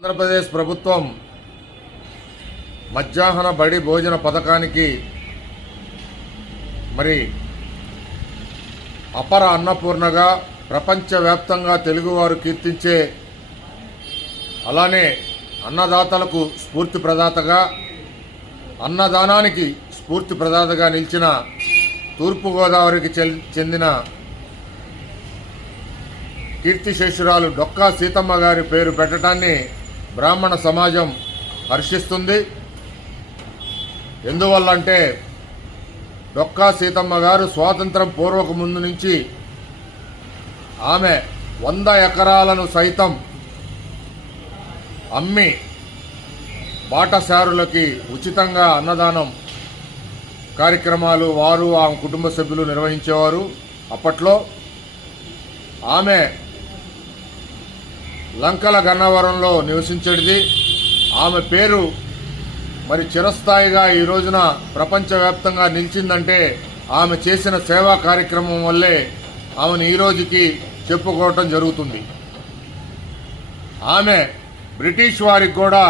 ఆంధ్రప్రదేశ్ ప్రభుత్వం మధ్యాహ్న బడి భోజన పథకానికి మరి అపర అన్నపూర్ణగా ప్రపంచవ్యాప్తంగా తెలుగువారు కీర్తించే, అలానే అన్నదాతలకు స్ఫూర్తి ప్రదాతగా, అన్నదానానికి స్ఫూర్తి ప్రదాతగా నిలిచిన తూర్పుగోదావరికి చెందిన కీర్తిశేషురాలు డొక్కా సీతమ్మ గారి పేరు పెట్టడాన్ని బ్రాహ్మణ సమాజం హర్షిస్తుంది. ఎందువల్లంటే డొక్కా సీతమ్మ గారు స్వాతంత్రం పూర్వక ముందు నుంచి ఆమె 100 ఎకరాలను సైతం అమ్మి బాటసారులకి ఉచితంగా అన్నదానం కార్యక్రమాలు వారు ఆమె కుటుంబ సభ్యులు నిర్వహించేవారు. అప్పట్లో ఆమె లంకల గన్నవరంలో నివసించేది. ఆమె పేరు మరి చిరస్థాయిగా ఈ రోజున ప్రపంచవ్యాప్తంగా నిలిచిందంటే ఆమె చేసిన సేవా కార్యక్రమం వల్లే ఆమెను ఈ రోజుకి చెప్పుకోవటం జరుగుతుంది. ఆమె బ్రిటిష్ వారికి కూడా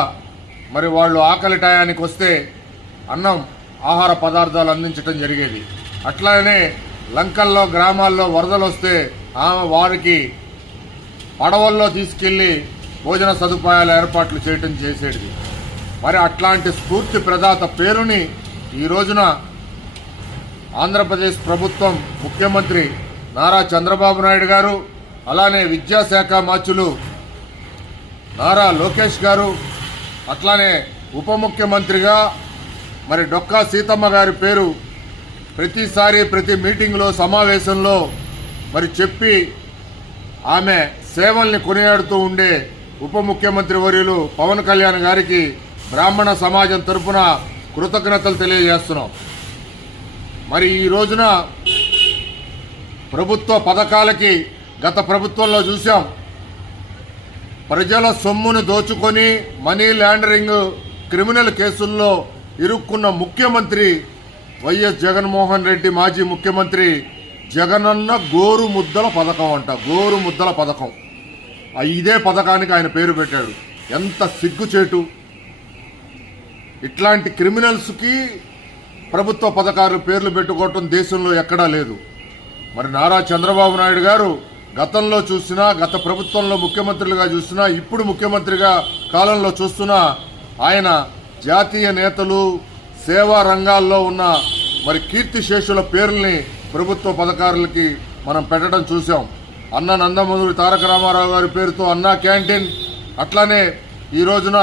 మరి వాళ్ళు ఆకలి టయానికి వస్తే అన్నం ఆహార పదార్థాలు అందించడం జరిగేది. అట్లానే లంకల్లో గ్రామాల్లో వరదలు వస్తే ఆమె వారికి పడవల్లో తీసుకెళ్లి భోజన సదుపాయాల ఏర్పాట్లు చేయటం చేసేది. మరి అట్లాంటి స్ఫూర్తి ప్రదాత పేరుని ఈ రోజున ఆంధ్రప్రదేశ్ ప్రభుత్వం ముఖ్యమంత్రి నారా చంద్రబాబు నాయుడు గారు, అలానే విద్యాశాఖ మంత్రులు నారా లోకేష్ గారు, అట్లానే ఉప ముఖ్యమంత్రిగా మరి డొక్కా సీతమ్మ గారి పేరు ప్రతిసారి ప్రతి మీటింగ్లో సమావేశంలో మరి చెప్పి ఆమె సేవల్ని కొనియాడుతూ ఉండే ఉప ముఖ్యమంత్రి వర్యులు పవన్ కళ్యాణ్ గారికి బ్రాహ్మణ సమాజం తరఫున కృతజ్ఞతలు తెలియజేస్తున్నాం. మరి ఈ రోజున ప్రభుత్వ పథకాలకి గత ప్రభుత్వంలో చూసాం, ప్రజల సొమ్మును దోచుకొని మనీ లాండరింగ్ క్రిమినల్ కేసుల్లో ఇరుక్కున్న ముఖ్యమంత్రి వైఎస్ జగన్మోహన్ రెడ్డి, మాజీ ముఖ్యమంత్రి జగనన్న గోరు ముద్దల పథకం అంట. గోరు ముద్దల పథకం, ఇదే పథకానికి ఆయన పేరు పెట్టాడు. ఎంత సిగ్గుచేటు! ఇట్లాంటి క్రిమినల్స్కి ప్రభుత్వ పథకాలు పేర్లు పెట్టుకోవటం దేశంలో ఎక్కడా లేదు. మరి నారా చంద్రబాబు నాయుడు గారు గతంలో చూసినా, గత ప్రభుత్వంలో ముఖ్యమంత్రులుగా చూసినా, ఇప్పుడు ముఖ్యమంత్రిగా కాలంలో చూస్తున్నా ఆయన జాతీయ నేతలు, సేవా రంగాల్లో ఉన్న మరి కీర్తిశేషుల పేర్లని ప్రభుత్వ పథకాలకి మనం పెట్టడం చూసాం. అన్న నందమూరి తారక రామారావు గారి పేరుతో అన్నా క్యాంటీన్, అట్లానే ఈ రోజున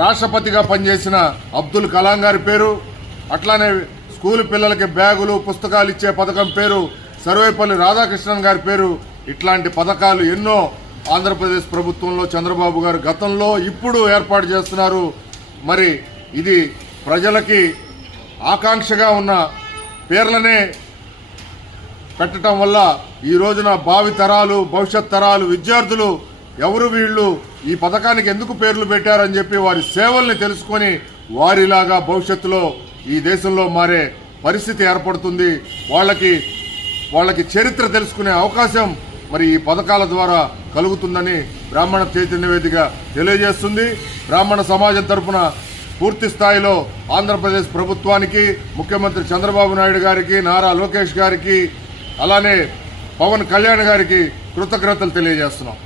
రాష్ట్రపతిగా పనిచేసిన అబ్దుల్ కలాం గారి పేరు, అట్లానే స్కూల్ పిల్లలకి బ్యాగులు పుస్తకాలు ఇచ్చే పథకం పేరు సర్వేపల్లి రాధాకృష్ణన్ గారి పేరు. ఇట్లాంటి పథకాలు ఎన్నో ఆంధ్రప్రదేశ్ ప్రభుత్వంలో చంద్రబాబు గారు గతంలో ఇప్పుడు ఏర్పాటు చేస్తున్నారు. మరి ఇది ప్రజలకి ఆకాంక్షగా ఉన్న పేర్లనే పెట్టడం వల్ల ఈ రోజున భావి తరాలు, భవిష్యత్ తరాలు, విద్యార్థులు ఎవరు వీళ్ళు, ఈ పథకానికి ఎందుకు పేర్లు పెట్టారని చెప్పి వారి సేవల్ని తెలుసుకొని వారిలాగా భవిష్యత్తులో ఈ దేశంలో మారే పరిస్థితి ఏర్పడుతుంది. వాళ్ళకి చరిత్ర తెలుసుకునే అవకాశం మరి ఈ పథకాల ద్వారా కలుగుతుందని బ్రాహ్మణ చైతన్య వేదిక తెలియజేస్తుంది. బ్రాహ్మణ సమాజం తరఫున పూర్తి స్థాయిలో ఆంధ్రప్రదేశ్ ప్రభుత్వానికి, ముఖ్యమంత్రి చంద్రబాబు నాయుడు గారికి, నారా లోకేష్ గారికి, అలానే పవన్ కళ్యాణ్ గారికి కృతజ్ఞతలు తెలియజేస్తున్నాం.